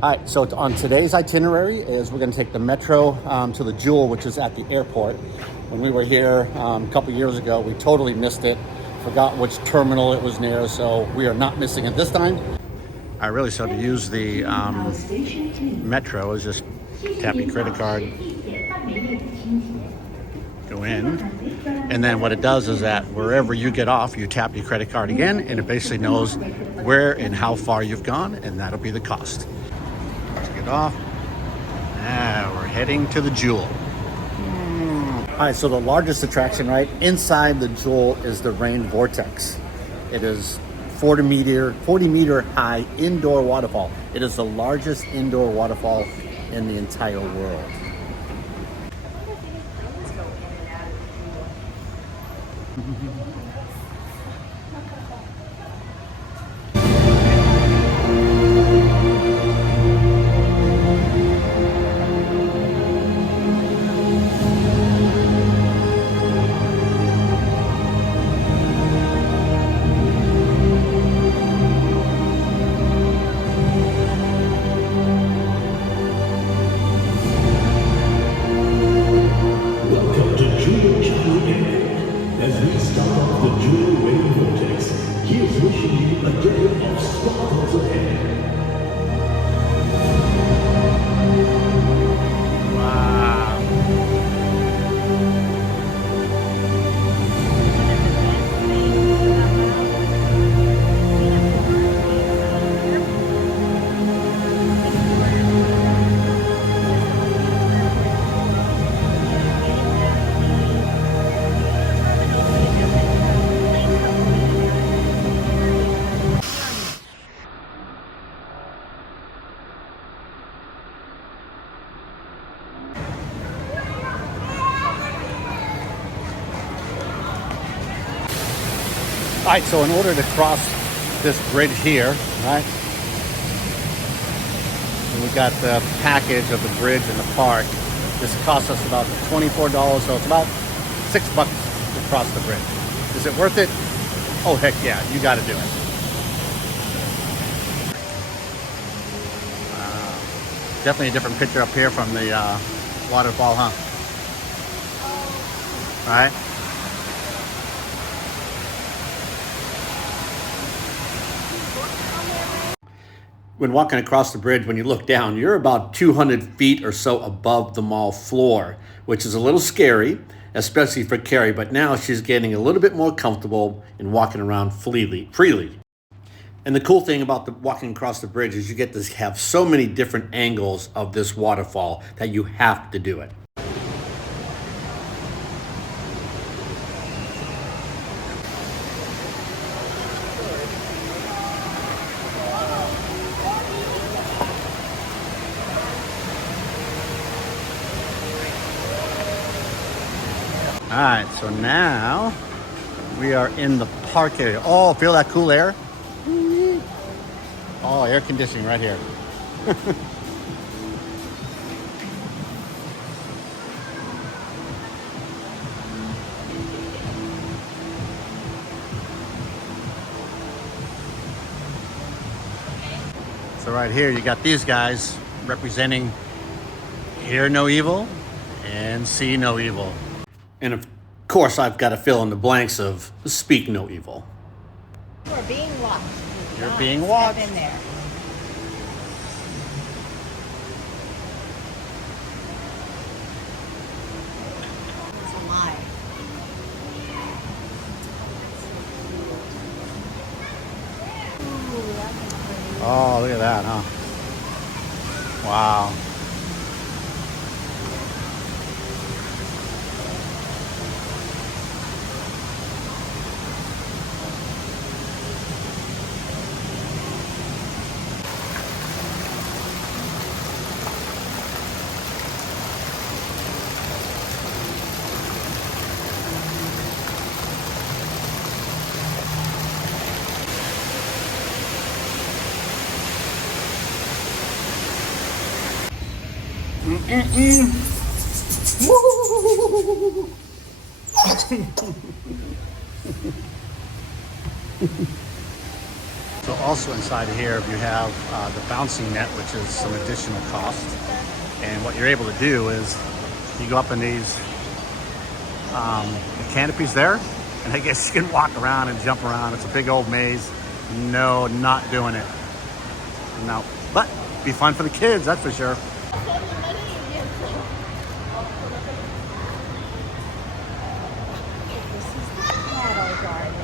All right, so on today's itinerary is we're going to take the metro to the Jewel, which is at the airport. When we were here a couple years ago, we totally missed it. Forgot which terminal it was near, so we are not missing it this time. I really so to use the metro is just tap your credit card, go in, and then what it does is that wherever you get off, you tap your credit card again, and it basically knows where and how far you've gone, and that'll be the cost. Let's get off. Now we're heading to the Jewel. All right, so the largest attraction, right, inside the Jewel is the Rain Vortex. It is 40 meter high indoor waterfall. It is the largest indoor waterfall in the entire world. All right, so in order to cross this bridge here, right, we got the package of the bridge and the park. This costs us about $24, so it's about $6 to cross the bridge. Is it worth it? Oh, heck yeah, you got to do it. Definitely a different picture up here from the waterfall, huh? All right. When walking across the bridge, when you look down, you're about 200 feet or so above the mall floor, which is a little scary, especially for Carrie, but now she's getting a little bit more comfortable in walking around freely. And the cool thing about walking across the bridge is you get to have so many different angles of this waterfall that you have to do it. All right, so now we are in the park area. Oh, feel that cool air? Oh, air conditioning right here. So right here, you got these guys representing hear no evil and see no evil. And of course, I've got to fill in the blanks of speak no evil. You are being watched. You're being watched. Step in there. It's alive. Ooh, that's pretty. Oh, look at that, huh? Wow. So also inside here, you have the bouncing net, which is some additional cost. And what you're able to do is you go up in these the canopies there, and I guess you can walk around and jump around. It's a big old maze. No, not doing it. No, but be fun for the kids, that's for sure. This is the Petal Garden.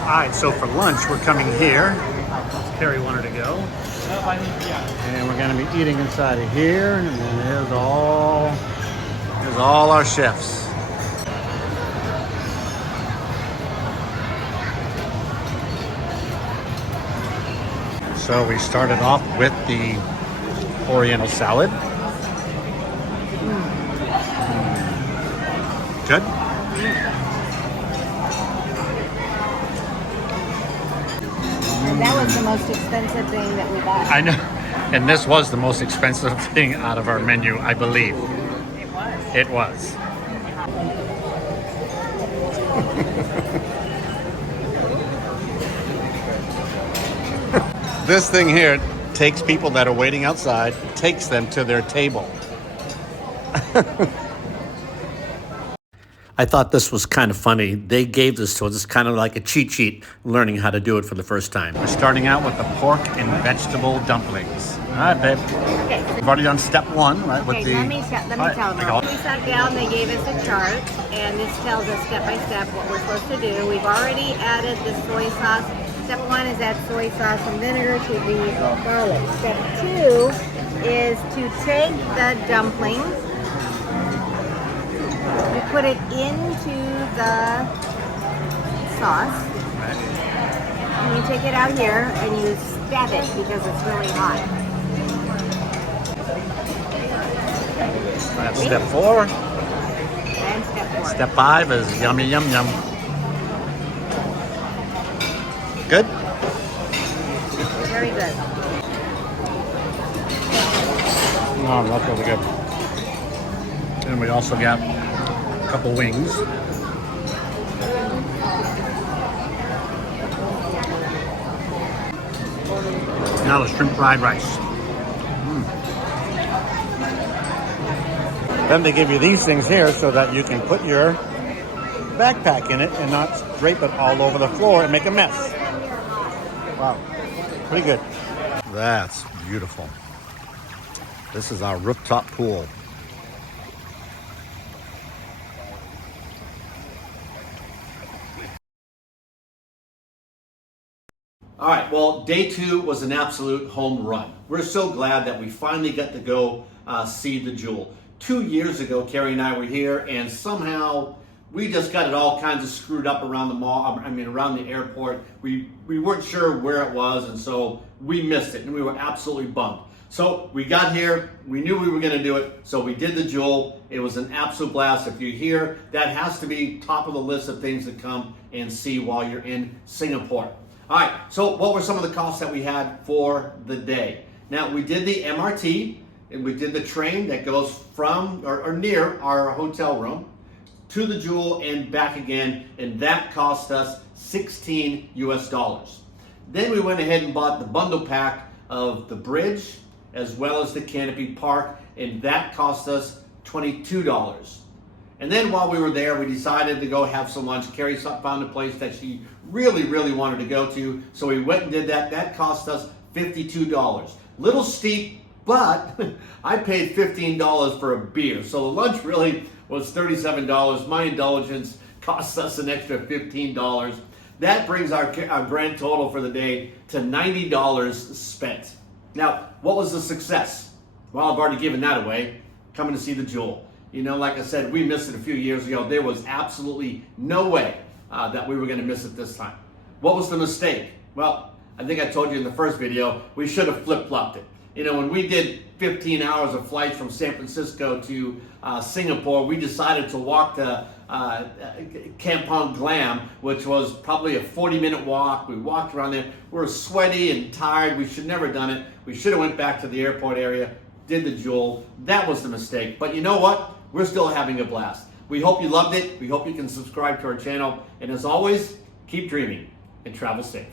All right, so for lunch, we're coming here. Carrie wanted to go. And we're gonna be eating inside of here. And then here's all our chefs. So we started off with the Oriental salad. Good. That was the most expensive thing that we bought. I know. And this was the most expensive thing out of our menu, I believe. It was. It was. This thing here takes people that are waiting outside, takes them to their table. I thought this was kind of funny. They gave this to us. It's kind of like a cheat sheet, learning how to do it for the first time. We're starting out with the pork and vegetable dumplings. All right, babe. Okay. We've already done step one, right? With Okay, the. let me tell them. We sat down, they gave us a chart, and this tells us step by step what we're supposed to do. We've already added the soy sauce. Step one is add soy sauce and vinegar to the garlic. Step two is to take the dumplings, you put it into the sauce, and you take it out here and you stab it because it's really hot. That's step four. And step four. Step five is yummy, yum, yum. Good? Very good. Oh, that's really good. And we also got a couple wings. Now the shrimp fried rice. Then they give you these things here so that you can put your backpack in it and not drape it all over the floor and make a mess. Wow, pretty good. That's beautiful. This is our rooftop pool. All right, well, day two was an absolute home run. We're so glad that we finally got to go see the Jewel. 2 years ago, Carrie and I were here, and somehow we just got it all kinds of screwed up around the mall, around the airport. We weren't sure where it was, and so we missed it, and we were absolutely bummed. So we got here, we knew we were gonna do it, so we did the Jewel. It was an absolute blast. If you're here, that has to be top of the list of things to come and see while you're in Singapore. All right, so what were some of the costs that we had for the day? Now, we did the MRT, and we did the train that goes from, or near our hotel room, to the Jewel and back again, and that cost us $16 US. Then we went ahead and bought the bundle pack of the bridge, as well as the Canopy Park, and that cost us $22. And then while we were there, we decided to go have some lunch. Carrie found a place that she really, really wanted to go to, so we went and did that. That cost us $52. Little steep, but I paid $15 for a beer, so the lunch really was $37. My indulgence cost us an extra $15. That brings our grand total for the day to $90 spent. Now, what was the success? Well, I've already given that away. Coming to see the Jewel. You know, like I said, we missed it a few years ago. There was absolutely no way that we were going to miss it this time. What was the mistake? Well, I think I told you in the first video, we should have flip-flopped it. You know, when we did 15 hours of flights from San Francisco to Singapore, we decided to walk to Kampong Glam, which was probably a 40-minute walk. We walked around there. We were sweaty and tired. We should never have done it. We should have went back to the airport area, did the Jewel. That was the mistake. But you know what? We're still having a blast. We hope you loved it. We hope you can subscribe to our channel. And as always, keep dreaming and travel safe.